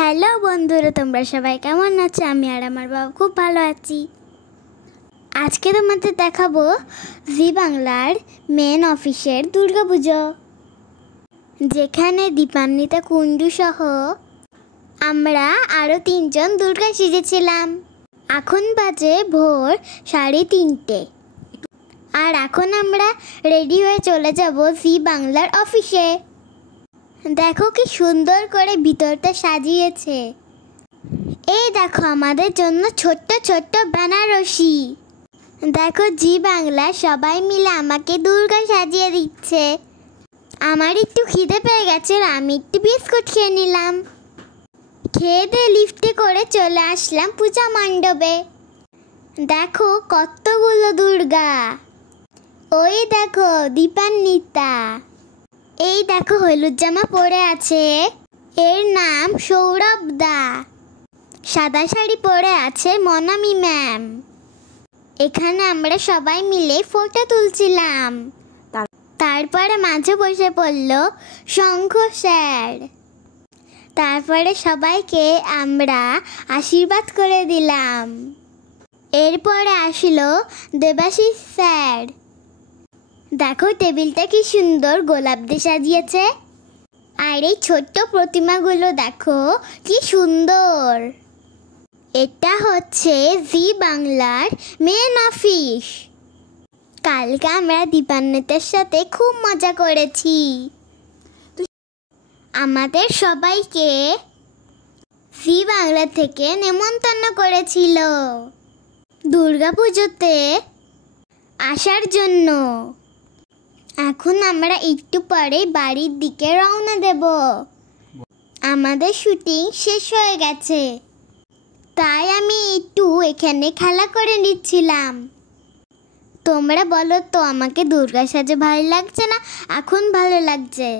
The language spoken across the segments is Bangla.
হ্যালো বন্ধুরা, তোমরা সবাই কেমন আছো? আমি আর আমার বাবা খুব ভালো আছি। আজকে তোমাদের দেখাবো জি বাংলার মেন অফিসের দুর্গাপুজো, যেখানে দীপান্বিতা কুণ্ডু সহ আমরা আরও 3 জন দুর্গা সেজেছিলাম। এখন বাজে ভোর 3:30, আর এখন আমরা রেডি হয়ে চলে যাব জি বাংলার অফিসে। দেখো কি সুন্দর করে ভিতরটা সাজিয়েছে। এই দেখো আমাদের জন্য ছোট্ট ছোট্ট বেনারসি। দেখো জি বাংলা সবাই মিলে আমাকে দুর্গা সাজিয়ে দিচ্ছে। আমার একটু খিদে পেয়ে গেছে, আমি একটু বিস্কুট খেয়ে নিলাম। খেয়ে দিয়ে লিফটে করে চলে আসলাম পূজা মণ্ডপে। দেখো কতগুলো দুর্গা। ওই দেখো দীপান্বিতা। এই দেখো হলুদ জামা পরে আছে, এর নাম সৌরভ দা। সাদা শাড়ি পরে আছে মনামি ম্যাম। এখানে আমরা সবাই মিলে ফটো তুলছিলাম। তারপরে মাঝে বসে পড়ল শঙ্খ স্যার। তারপরে সবাইকে আমরা আশীর্বাদ করে দিলাম। এরপরে আসলো দেবাশিস স্যার। দেখো টেবিলটা কি সুন্দর গোলাপ দিয়ে সাজিয়েছে। আর এই ছোট্ট প্রতিমাগুলো দেখো কি সুন্দর। এটা হচ্ছে জি বাংলার মেন অফিস। কালকে আমরা দীপান্বিতার সাথে খুব মজা করেছি। আমাদের সবাইকে জি বাংলা থেকে নেমন্তন্ন করেছিল দুর্গাপুজোতে আসার জন্য। এখন আমরা একটু পরে বাড়ির দিকে রওনা দেব। আমাদের শুটিং শেষ হয়ে গেছে, তাই আমি একটু এখানে খেলা করে নিচ্ছিলাম। তোমরা বলো তো, আমাকে দুর্গা সাজে ভালো লাগছে না এখন ভালো লাগছে?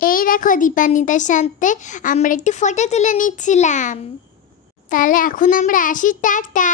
এই দেখো দীপান্বিতার সাথে আমরা একটু ফটো তুলে নিচ্ছিলাম। তাহলে এখন আমরা আসি, টাটা।